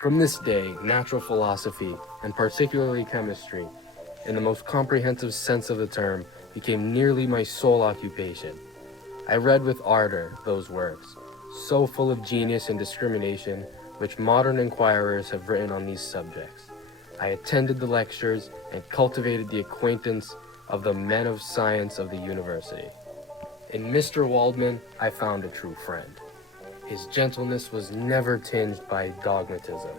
From this day, natural philosophy, and particularly chemistry, in the most comprehensive sense of the term, became nearly my sole occupation. I read with ardor those works, so full of genius and discrimination, which modern inquirers have written on these subjects. I attended the lectures and cultivated the acquaintance of the men of science of the university. In Mr. Waldman, I found a true friend. His gentleness was never tinged by dogmatism,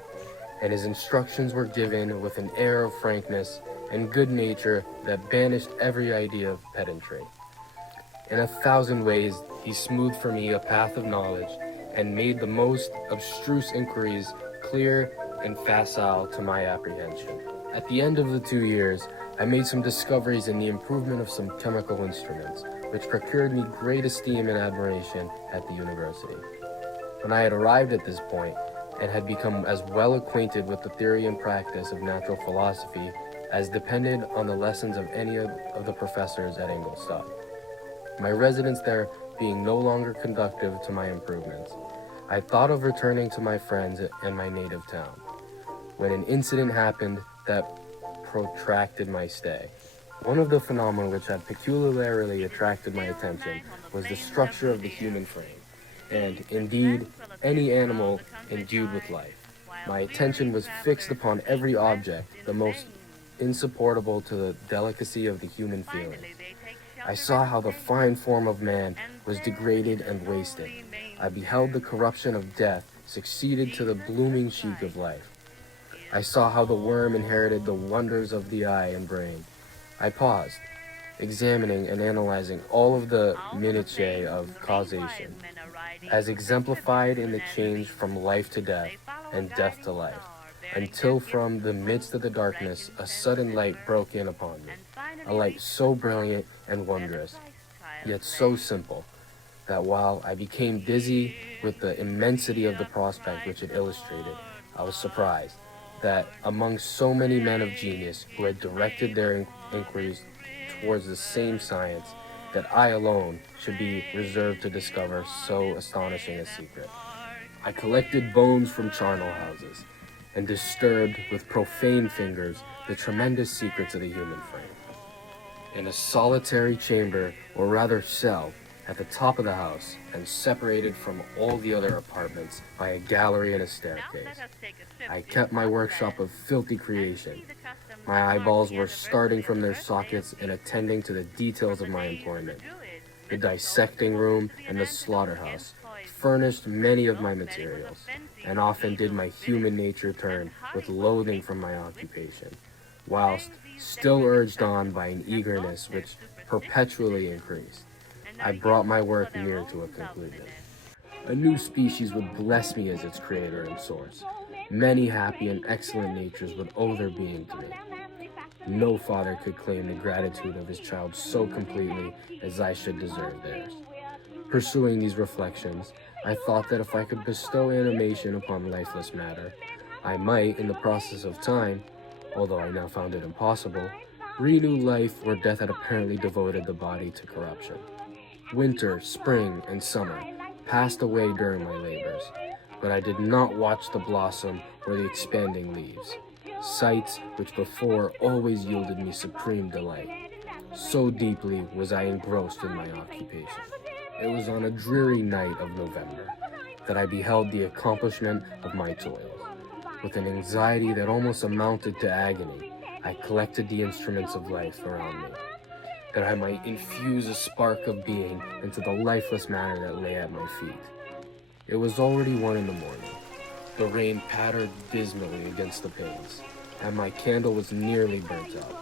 and his instructions were given with an air of frankness and good nature that banished every idea of pedantry. In 1,000 ways, he smoothed for me a path of knowledge and made the most abstruse inquiries clear and facile to my apprehension. At the end of the 2 years, I made some discoveries in the improvement of some chemical instruments, which procured me great esteem and admiration at the university. When I had arrived at this point, and had become as well acquainted with the theory and practice of natural philosophy as depended on the lessons of any of the professors at Ingolstadt. My residence there being no longer conducive to my improvements, I thought of returning to my friends and my native town, when an incident happened that protracted my stay. One of the phenomena which had peculiarly attracted my attention was the structure of the human frame, and, indeed, any animal endued with life. My attention was fixed upon every object, the most insupportable to the delicacy of the human feelings. I saw how the fine form of man was degraded and wasted. I beheld the corruption of death succeeded to the blooming cheek of life. I saw how the worm inherited the wonders of the eye and brain. I paused, examining and analyzing all of the minutiae of causation, as exemplified in the change from life to death and death to life, until from the midst of the darkness a sudden light broke in upon me, a light so brilliant and wondrous, yet so simple, that while I became dizzy with the immensity of the prospect which it illustrated, I was surprised that among so many men of genius who had directed their inquiries towards the same science, that I alone should be reserved to discover so astonishing a secret. I collected bones from charnel houses, and disturbed with profane fingers the tremendous secrets of the human frame. In a solitary chamber, or rather cell, at the top of the house, and separated from all the other apartments by a gallery and a staircase, I kept my workshop of filthy creation. My eyeballs were starting from their sockets and attending to the details of my employment. The dissecting room and the slaughterhouse furnished many of my materials, and often did my human nature turn with loathing from my occupation, whilst, still urged on by an eagerness which perpetually increased, I brought my work near to a conclusion. A new species would bless me as its creator and source. Many happy and excellent natures would owe their being to me. No father could claim the gratitude of his child so completely as I should deserve theirs. Pursuing these reflections, I thought that if I could bestow animation upon lifeless matter, I might, in the process of time, although I now found it impossible, renew life where death had apparently devoted the body to corruption. Winter, spring, and summer passed away during my labors, but I did not watch the blossom or the expanding leaves, sights which before always yielded me supreme delight. So deeply was I engrossed in my occupation. It was on a dreary night of November that I beheld the accomplishment of my toils. With an anxiety that almost amounted to agony, I collected the instruments of life around me, that I might infuse a spark of being into the lifeless matter that lay at my feet. It was already 1 in the morning. The rain pattered dismally against the panes, and my candle was nearly burnt out,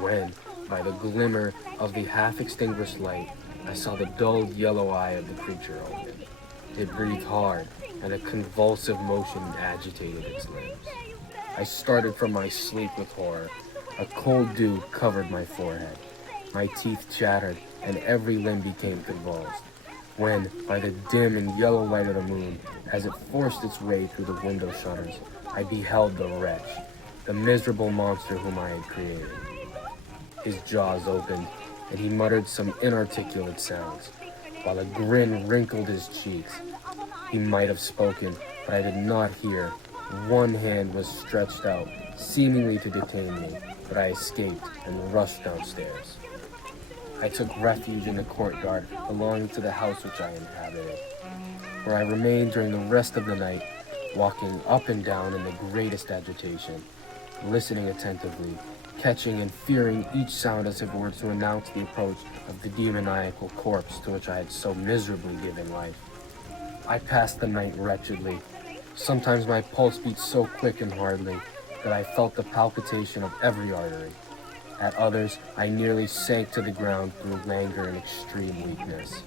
when, by the glimmer of the half-extinguished light, I saw the dull yellow eye of the creature open. It breathed hard, and a convulsive motion agitated its limbs. I started from my sleep with horror. A cold dew covered my forehead. My teeth chattered, and every limb became convulsed, when, by the dim and yellow light of the moon, as it forced its way through the window shutters, I beheld the wretch, the miserable monster whom I had created. His jaws opened, and he muttered some inarticulate sounds, while a grin wrinkled his cheeks. He might have spoken, but I did not hear, One hand was stretched out, seemingly to detain me, but I escaped and rushed downstairs. I took refuge in the courtyard belonging to the house which I inhabited, where I remained during the rest of the night, walking up and down in the greatest agitation, listening attentively, catching and fearing each sound as if it were to announce the approach of the demoniacal corpse to which I had so miserably given life. I passed the night wretchedly. Sometimes my pulse beat so quick and hardly that I felt the palpitation of every artery. At others, I nearly sank to the ground through languor and extreme weakness.